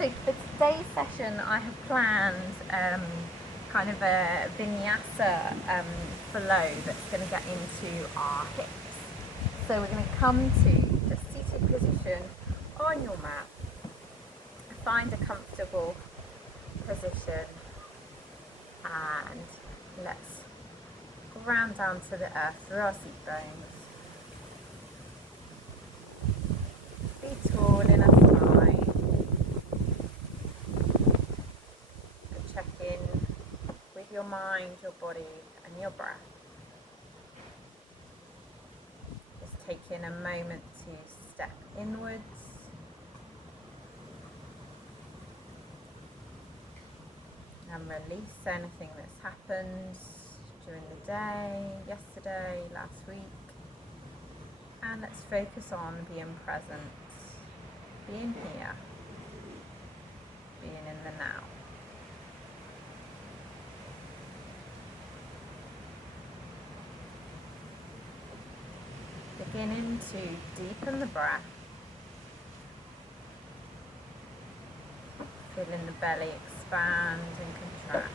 So for today's session, I have planned kind of a vinyasa flow that's going to get into our hips. So we're going to come to the seated position on your mat. Find a comfortable position and let's ground down to the earth through our seat bones. Be tall enough time to check in with your mind, your body and your breath. Just taking a moment to step inwards and release anything that's happened during the day, yesterday, last week. And let's focus on being present, being here, being in the now. Beginning to deepen the breath, feeling the belly expand and contract.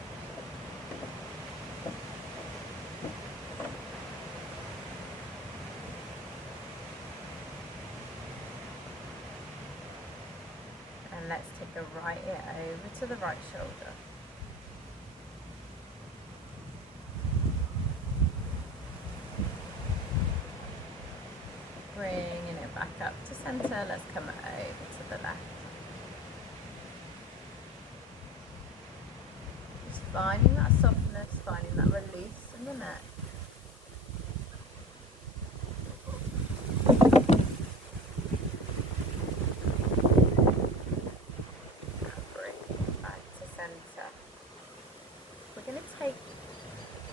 And let's take a right ear over to the right shoulder. Bringing it back up to center, let's come over to the left. Just finding that softness, finding that release in the neck.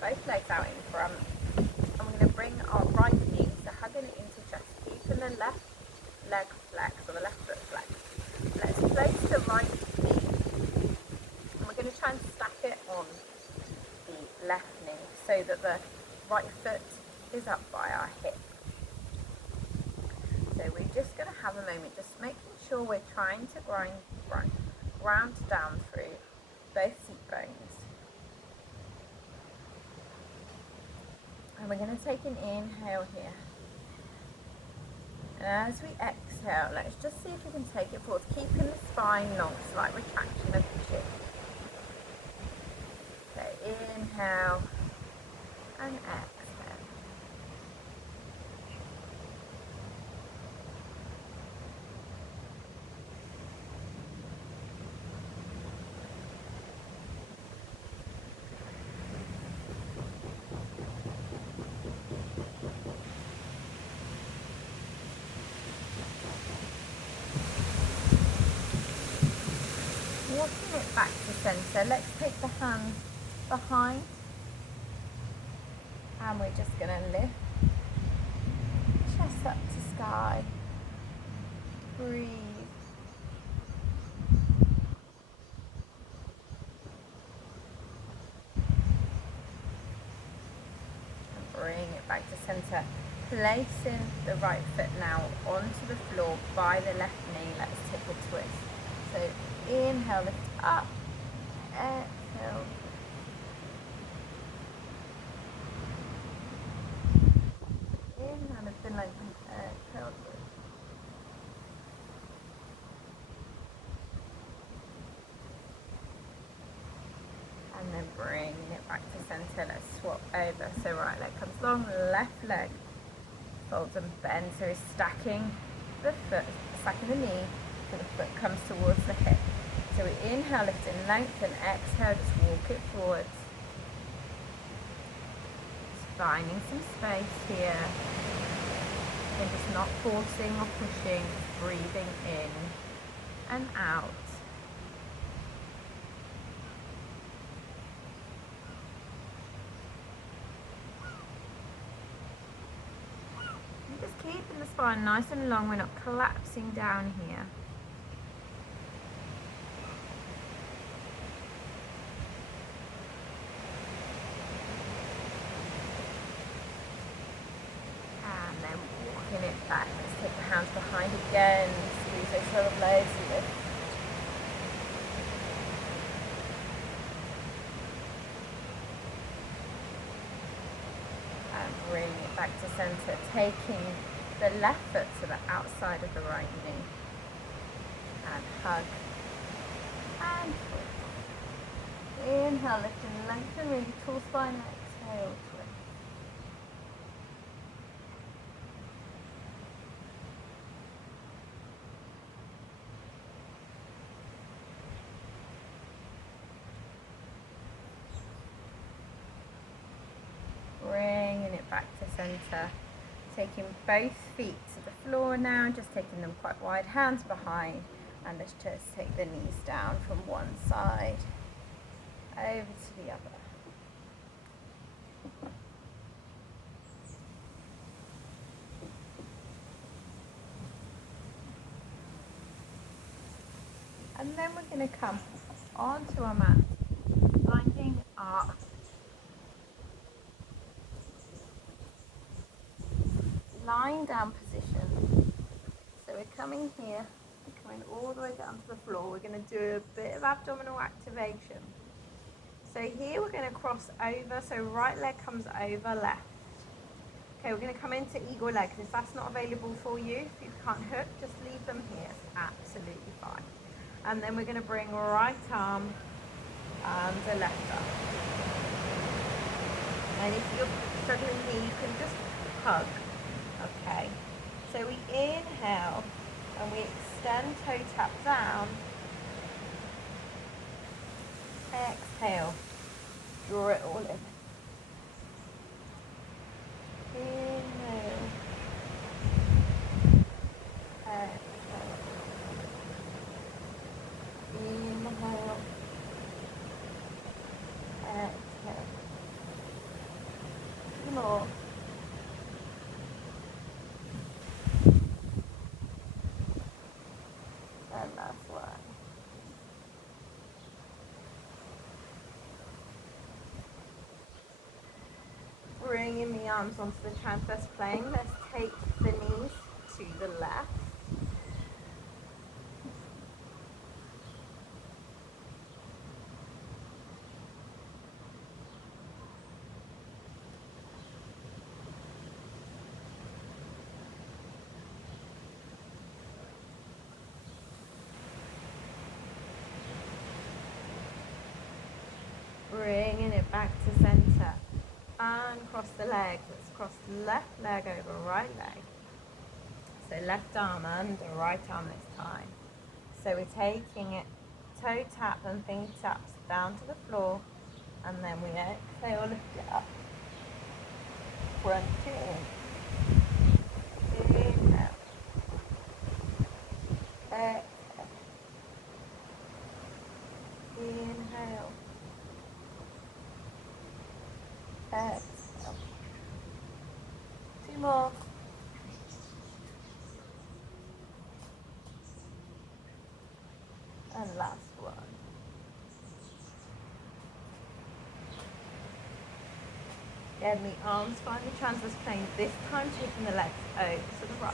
Both legs out in front, and we're going to bring our right knee, so hugging it into chest, keeping the left leg flexed, or the left foot flexed. Let's place the right knee, and we're going to try and stack it on the left knee, so that the right foot is up by our hip. So we're just going to have a moment, just making sure we're trying to ground down through both seat bones. And we're going to take an inhale here. And as we exhale, let's just see if we can take it forward, keeping the spine long, slight retraction of the chin. So inhale and exhale. Walking it back to centre, let's take the hands behind and we're just going to lift chest up to sky, breathe, and bring it back to centre, placing the right foot now onto the floor by the left knee. Let's take a twist. So inhale, lift up, exhale. Inhale, lift and lengthen, exhale. And then bringing it back to centre, let's swap over. So right leg comes long, left leg folds and bends. So we're stacking the foot, stacking the knee, so the foot comes towards the hip. So we inhale, lift and lengthen, exhale, just walk it forwards. Just finding some space here. And just not forcing or pushing, breathing in and out. And just keeping the spine nice and long, we're not collapsing down here. It back. Let's take the hands behind again, squeeze those shoulder blades, lift bring it back to center, taking the left foot to the outside of the right knee. And hug. And twist. Inhale, lift and lengthen, really tall spine. Exhale, twist. Bringing it back to center. Taking both feet to the floor now, just taking them quite wide, hands behind. And let's just take the knees down from one side over to the other. And then we're going to come onto our mat, finding our lying down position. So we're coming here, we're coming all the way down to the floor. We're going to do a bit of abdominal activation. So here we're going to cross over, so right leg comes over left. Okay, we're going to come into eagle legs. If that's not available for you, if you can't hook, just leave them here. It's absolutely fine. And then we're going to bring right arm and the left arm. And if you're struggling here, you can just hug. Okay, so we inhale and we extend, toe tap down. Exhale, draw it all in. Inhale. Exhale. Inhale. Exhale. Two more. And last one. Bringing the arms onto the transverse plane. Let's take the knees to the left. Bringing it back to center. And cross the legs. Let's cross the left leg over right leg. So left arm under right arm this time. So we're taking it toe tap and fingertips down to the floor. And then we exhale, lift it up. Front in. Inhale. Exhale. Inhale. Exhale. Two more. And last one. Again, the arms find the transverse plane, this time taking the legs over to the right.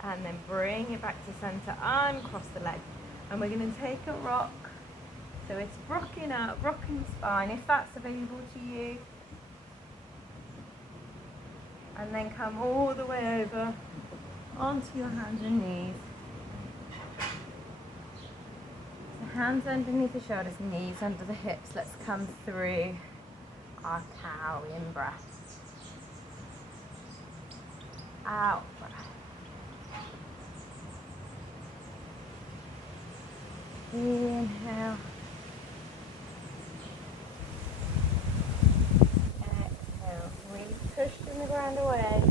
And then bring it back to center, uncross the leg. And we're going to take a rock. So it's rocking up, rocking the spine, if that's available to you. And then come all the way over onto your hands and knees. So hands underneath the shoulders, knees under the hips. Let's come through our cow in breath. Out breath. Inhale. Exhale. Really pushing the ground away.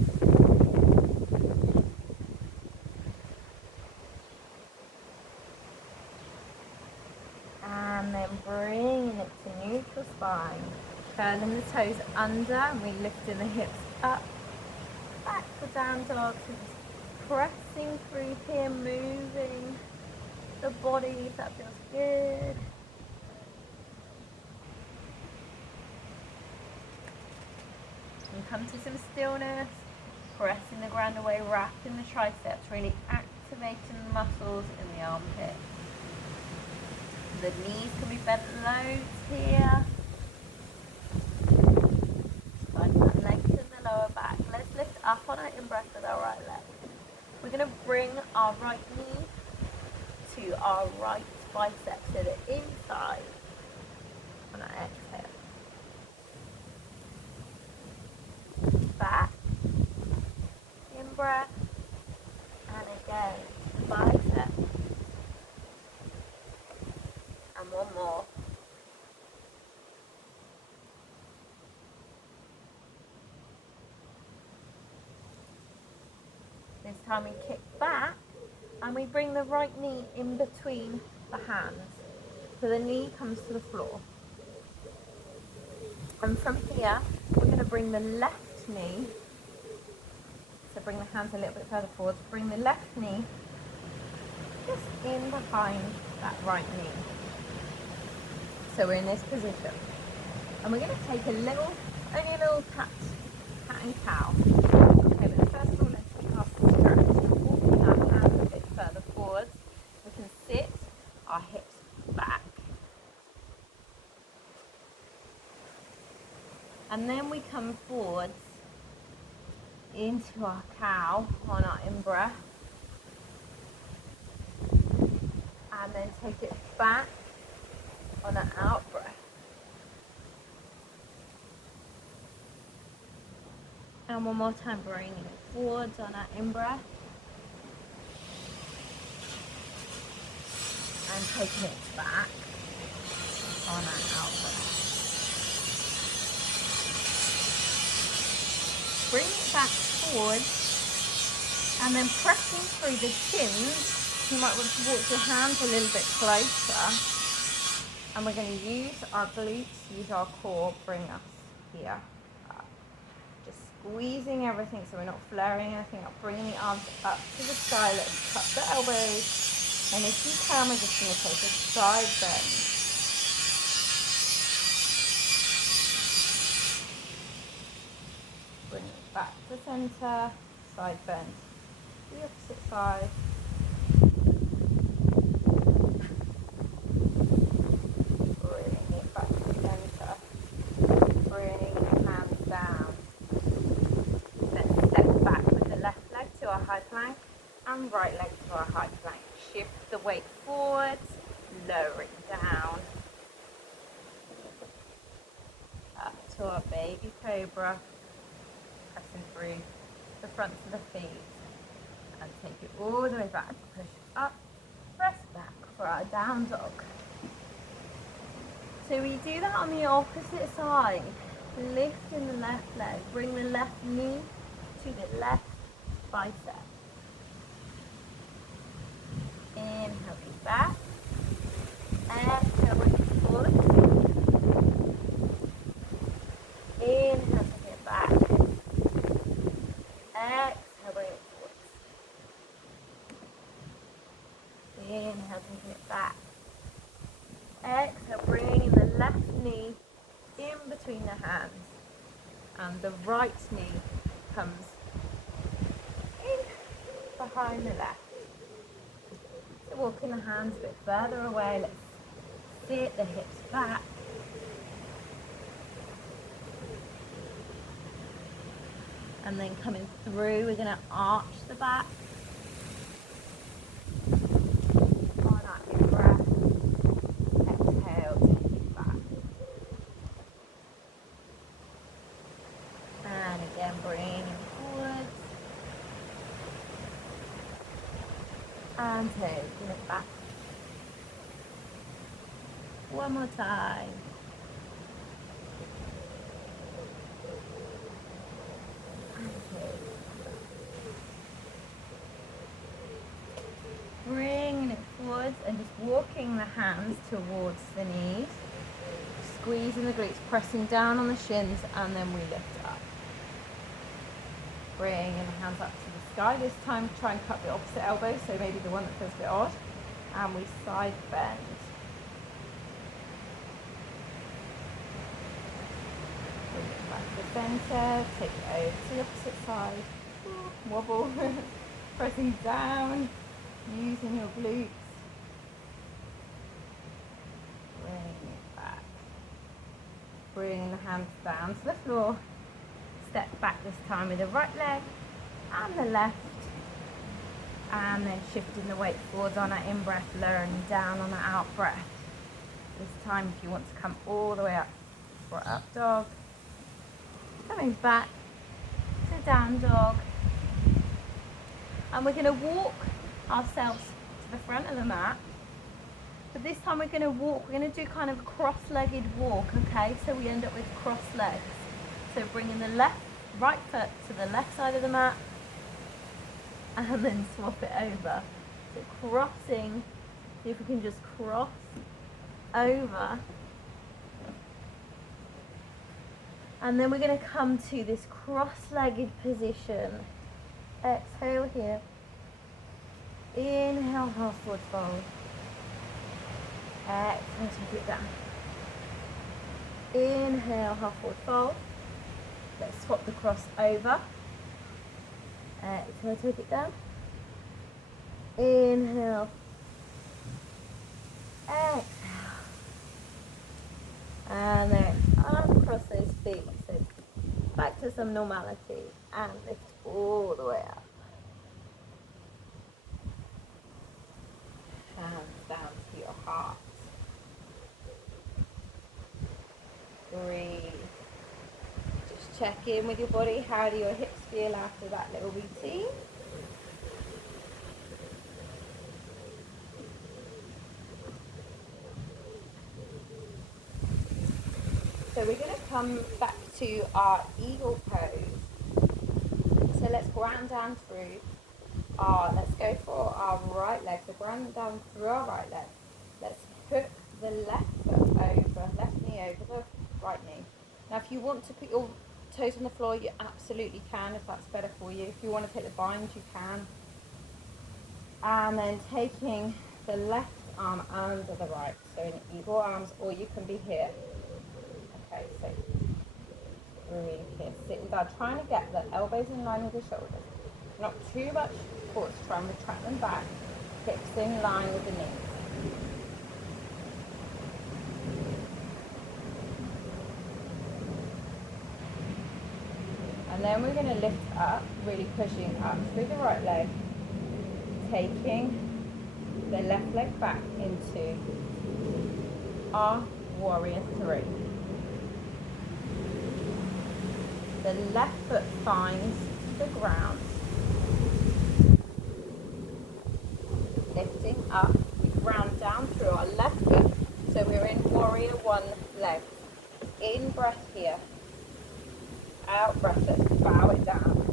And then bringing it to neutral spine. Curling the toes under and we lifting the hips up. Back for down dog. Pressing through here, moving the body if that feels good. And come to some stillness, pressing the ground away, wrapping the triceps, really activating the muscles in the armpits. The knees can be bent loads here. Try to lengthen the lower back. Let's lift up on our in-breath with our right leg. We're going to bring our right knee to our right bicep, so the inside on our exhale. Back, in-breath, and again, bicep. And one more. This time we kick back and we bring the right knee in between the hands. So the knee comes to the floor. And from here, we're going to bring the left knee, so bring the hands a little bit further forward, bring the left knee just in behind that right knee. So we're in this position. And we're going to take only a little cat and cow. Okay, but first of all, let's take our stretch. Walking our hands a bit further forwards. We can sit our hips back. And then we come forwards into our cow on our in-breath. And then take it back on an out-breath. And one more time, bringing it forwards on our in-breath. And taking it back on our out-breath. Bring it back forwards and then pressing through the shins. You might want to walk your hands a little bit closer. And we're going to use our glutes, use our core, bring us here up. Just squeezing everything so we're not flaring anything up, bringing the arms up to the sky, let's touch the elbows. And if you can, we're just going to take a side bend. Bring it back to center, side bend, the opposite side. Bring it back to center. Bring the hands down. Then step back with the left leg to our high plank and right leg to our high plank. Shift the weight forwards, lower it down. Up to our baby cobra. Pressing through the fronts of the feet. And take it all the way back. Push up, press back for our down dog. So we do that on the opposite side. Lifting the left leg. Bring the left knee to the left bicep. Inhale, it back. Exhale, bring it forward. Inhale, take it back. Exhale, bring it forward. Inhale, taking it back. Exhale, bringing the left knee in between the hands. And the right knee comes in behind the left. So walking the hands a bit further away. Let's sit the hips back. And then coming through, we're going to arch the back. On our in-breath. Exhale, take it back. And again, bring it forwards. And taking it back. One more time. Bringing it forwards and just walking the hands towards the knees. Squeezing the glutes, pressing down on the shins, and then we lift up. Bringing the hands up to the sky. This time try and cut the opposite elbow, so maybe the one that feels a bit odd. And we side bend. Bring it back to center, take it over to the opposite side, wobble, pressing down, using your glutes, bring it back, bring the hands down to the floor, step back this time with the right leg and the left, and then shifting the weight forwards on our in-breath, lowering down on our out-breath. This time if you want to come all the way up for up dog, coming back to down dog, and we're going to walk ourselves to the front of the mat, but this time we're going to walk, we're going to do kind of a cross-legged walk, okay, so we end up with cross legs. So bringing the right foot to the left side of the mat and then swap it over. So crossing, see if we can just cross over, and then we're going to come to this cross-legged position. Exhale here, inhale, half forward fold, exhale, take it down, inhale, half forward fold. Let's swap the cross over, exhale, take it down, inhale, exhale, and then uncross those feet, so back to some normality, and lift all the way up, hands down to your heart, breathe, just check in with your body. How do your hips feel after that little routine? So we're going to come back to our eagle pose. So let's ground down through let's go for our right leg. So ground down through our right leg. Let's hook the left foot over, left knee over the right knee. Now if you want to put your toes on the floor, you absolutely can if that's better for you. If you want to take the bind, you can. And then taking the left arm under the right, so in eagle arms, or you can be here. Okay, so breathe here, sitting down, trying to get the elbows in line with the shoulders. Not too much force, try and retract them back, hips in line with the knees. And then we're going to lift up, really pushing up through the right leg, taking the left leg back into our warrior three. The left foot finds the ground, lifting up, we ground down through our left foot, so we're in warrior one leg. In breath here, out breath, let's bow it down.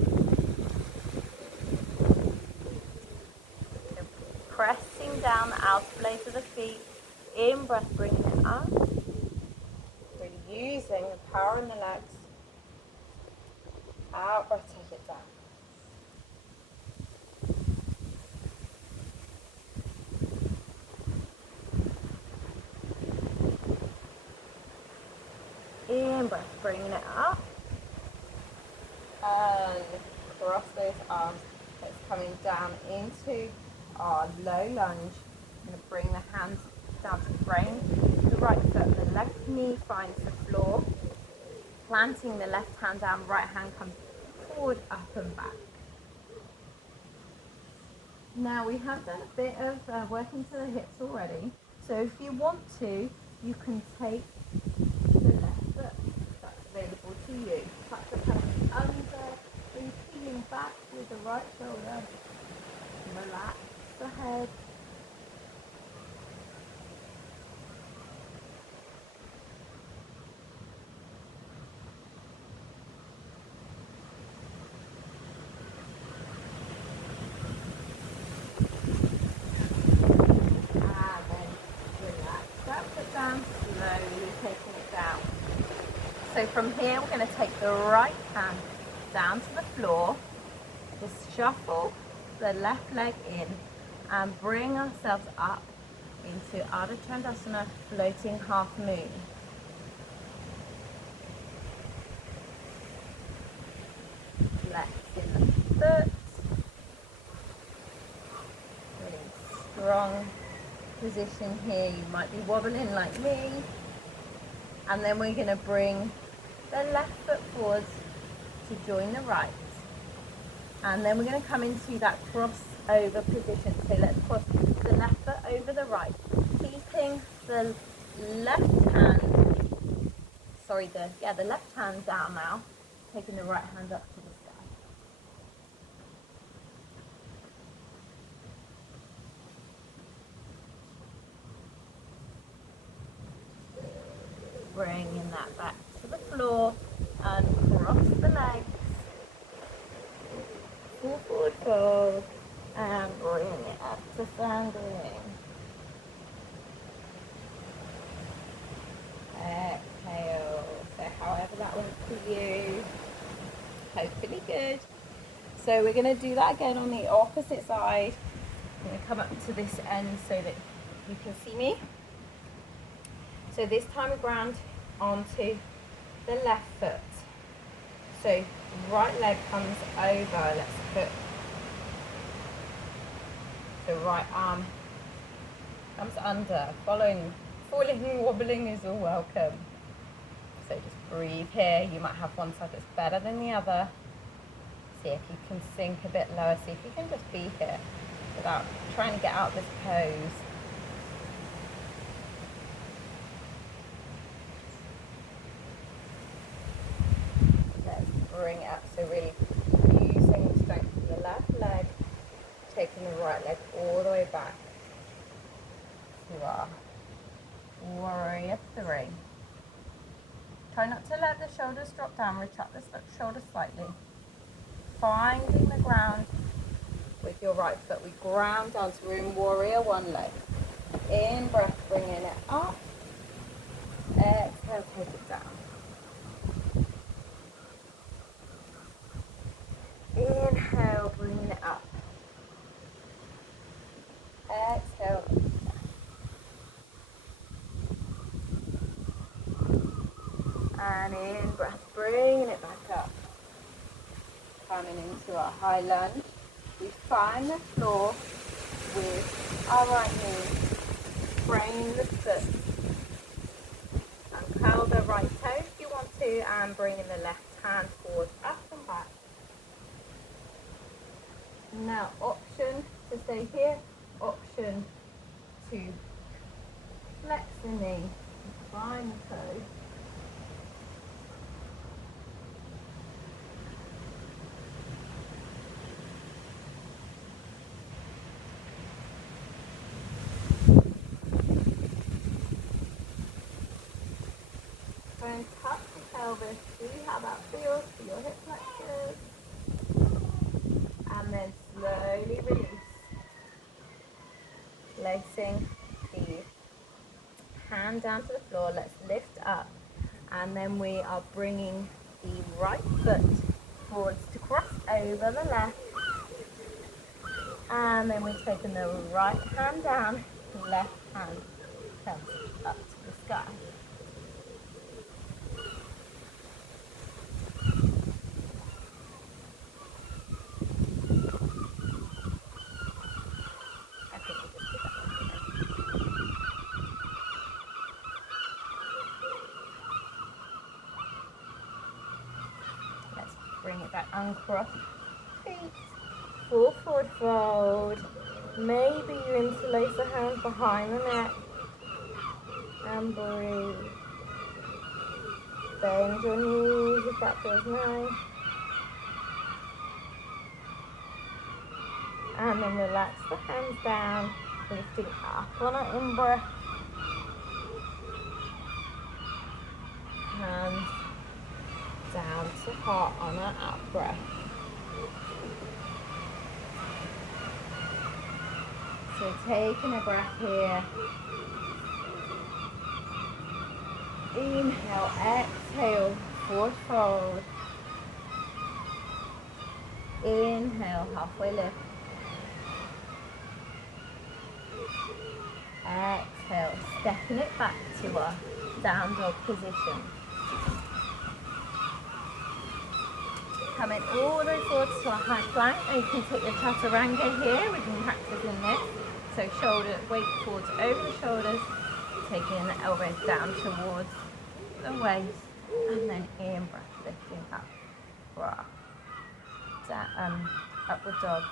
Pressing down the outer blades of the feet, in breath, bringing it up, really using the power in the legs. Out breath, take it down. In breath, bringing it up. And cross those arms. It's coming down into our low lunge. I'm going to bring the hands down to the frame. The right foot and the left knee finds the floor. Planting the left hand down, right hand comes forward, up and back. Now we have done a bit of working to the hips already. So if you want to, you can take the left foot that's available to you. Tuck the pelvis under, then feeling back with the right shoulder. Relax the head. Slowly taking it down. So from here we're going to take the right hand down to the floor, just shuffle the left leg in and bring ourselves up into Ardha Chandrasana, floating half moon. flexing the foot. Really strong position here. You might be wobbling like me. And then we're going to bring the left foot forwards to join the right. And then we're going to come into that crossover position. So let's cross the left foot over the right, keeping the left hand, the left hand down now, taking the right hand up to the sky. Bringing that back to the floor and cross the legs. Full forward fold and bring it up to standing. Exhale. So however that went for you, hopefully good. So we're going to do that again on the opposite side. I'm going to come up to this end so that you can see me. So this time we ground onto the left foot. So right leg comes over. Let's put the right arm comes under. Falling, wobbling is all welcome. So just breathe here. You might have one side that's better than the other. See if you can sink a bit lower. See if you can just be here without trying to get out of this pose. Bring it up, so really using the strength of the left leg, taking the right leg all the way back to our warrior three. Try not to let the shoulders drop down, retract the shoulders slightly. Finding the ground with your right foot. We ground down, so we're in warrior one leg. In breath, bringing it up. Exhale, take it down. Inhale, bringing it up. Exhale. And in breath, bringing it back up. Coming into our high lunge. We find the floor with our right knee, frame the foot. And curl the right toe if you want to, and bringing the left hand forward, up and back. Now, option to stay here, option to flex the knee, find the toe. Try and tuck the pelvis, see how that feels for your hip flexors. And then slowly release. Placing the hand down to the floor. Let's lift up. And then we are bringing the right foot forwards to cross over the left. And then we're taking the right hand down, left hand comes up to the sky. Bring it back, uncross feet, full forward fold. Maybe you interlace the hands behind the neck and breathe. Bend your knees if that feels nice. And then relax the hands down, lifting up on an in-breath. Hands down to heart on an out breath. So taking a breath here. Inhale, exhale, forward fold. Inhale, halfway lift. Exhale, stepping it back to a down dog position. Coming all the way forwards to a high plank, and you can take your chaturanga here. We've been practicing this. So shoulder, weight forwards over the shoulders, taking the elbows down towards the waist, and then in breath, lifting up. Rah. Upward dog.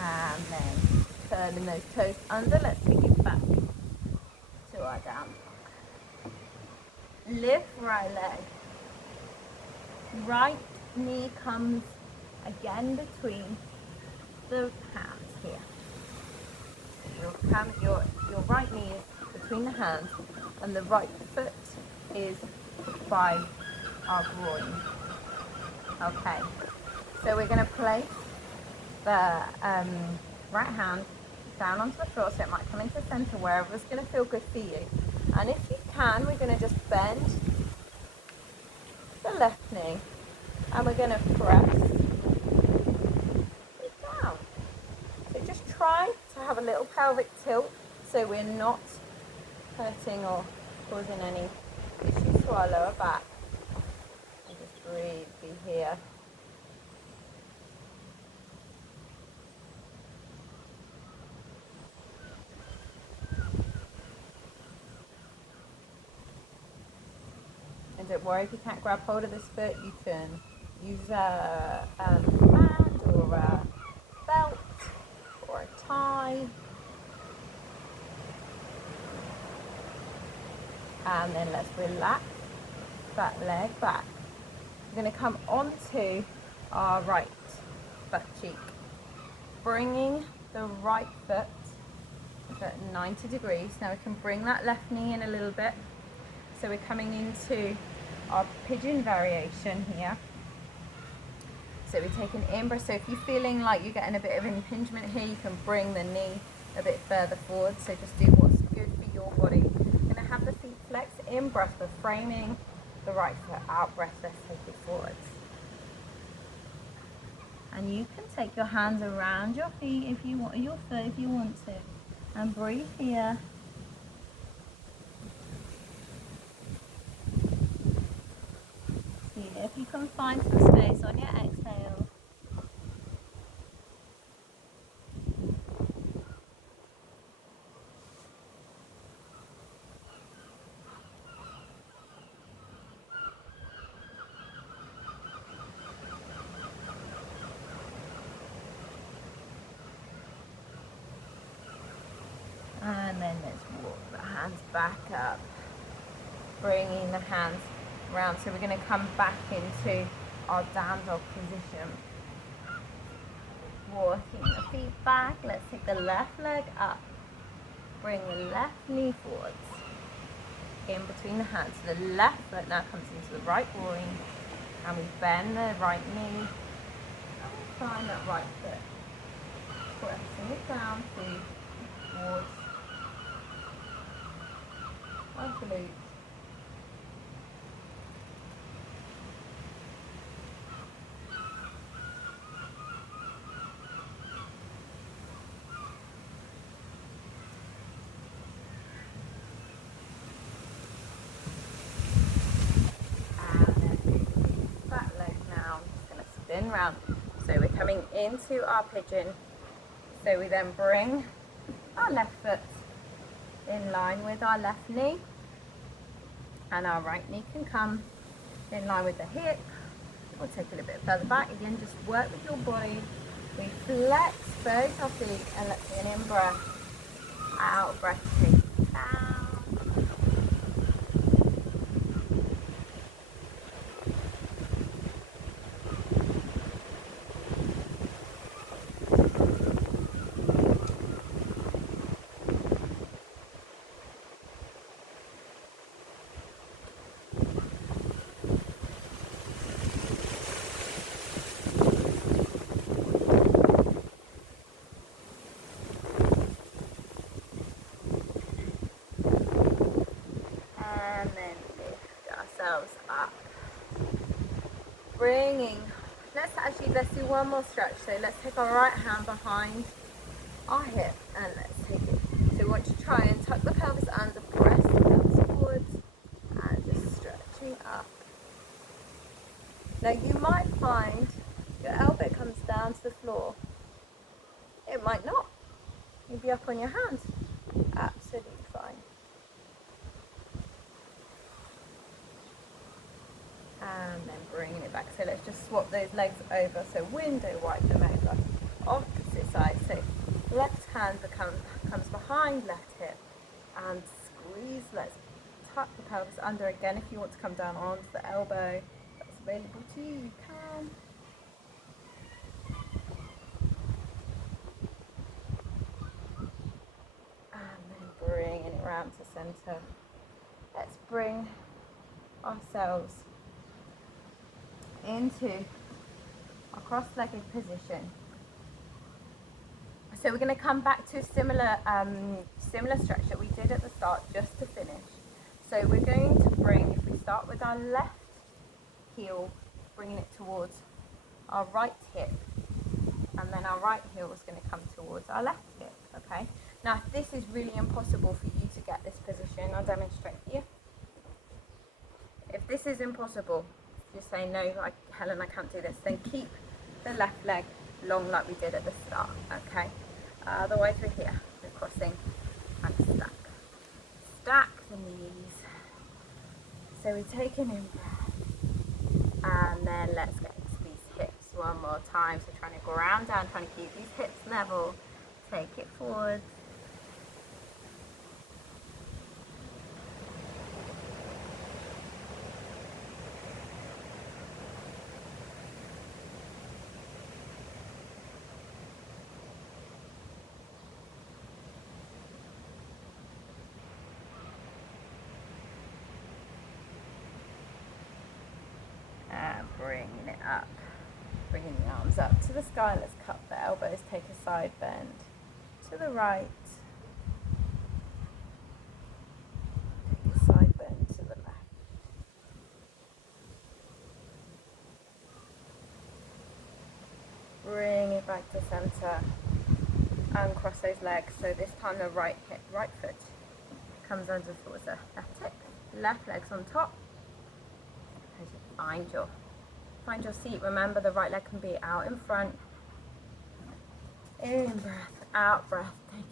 And then turning those toes under. Let's take it back to our down dog. Lift right leg. Right knee comes again between the hands here. Your right knee is between the hands, and the right foot is by our groin. Okay, so we're going to place the right hand down onto the floor, so it might come into center, wherever's going to feel good for you. And if you can, we're going to just bend the left knee, and we're going to press it down. So just try to have a little pelvic tilt, so we're not hurting or causing any issues to our lower back. And just breathe, be here. And don't worry if you can't grab hold of this foot, you can use a band or a belt or a tie. And then let's relax that leg back. We're going to come onto our right butt cheek, bringing the right foot at 90 degrees. Now we can bring that left knee in a little bit. So we're coming into our pigeon variation here. So we're taking in-breath. So if you're feeling like you're getting a bit of impingement here, you can bring the knee a bit further forward. So just do what's good for your body. We're going to have the feet flex, in-breath, we're framing the right foot, out-breath, let's take it forwards. And you can take your hands around your feet if you want, your foot if you want to. And breathe here. See if you can find some space on your exhale. And then let's walk the hands back up, bringing the hands around. So we're going to come back into our down dog position. Walking the feet back, let's take the left leg up. Bring the left knee forwards, in between the hands. So the left foot now comes into the right groin, and we bend the right knee, and we find that right foot. Pressing it down towards our glutes. Spin round. So we're coming into our pigeon. So we then bring our left foot in line with our left knee, and our right knee can come in line with the hip. We'll take it a little bit further back. Again, just work with your body. We flex both our feet, and let's do an in breath, out breath, take it down. Up, bringing, let's do one more stretch. So let's take our right hand behind our hip, You'll be up on your hands. Absolutely fine. And then bringing it back. So let's just swap those legs over. So window wipe them over. Opposite side. So left hand comes behind left hip and squeeze. Let's tuck the pelvis under again. If you want to come down onto the elbow, that's available to you. You can. And then bringing it around to center. Let's bring ourselves into a cross-legged position. So we're going to come back to a similar stretch that we did at the start, just to finish. So we're going to bring, if we start with our left heel, bringing it towards our right hip, and then our right heel is going to come towards our left hip, okay? Now, if this is really impossible for you to get this position, I'll demonstrate for you. If this is impossible, if you're saying, no, Helen, I can't do this, then keep the left leg long like we did at the start, okay? Otherwise we're here, we're crossing and stack. Stack the knees. So we take an in-breath, and then let's get into these hips one more time. So trying to ground down, trying to keep these hips level. Take it forward. And bringing it up, bringing the arms up to the sky. Let's cup the elbows, take a side bend to the right, take a side bend to the left. Bring it back to center and cross those legs. So this time the right foot comes under towards the left hip, left leg's on top. Find your seat. Remember, the right leg can be out in front. In breath, out breath. Take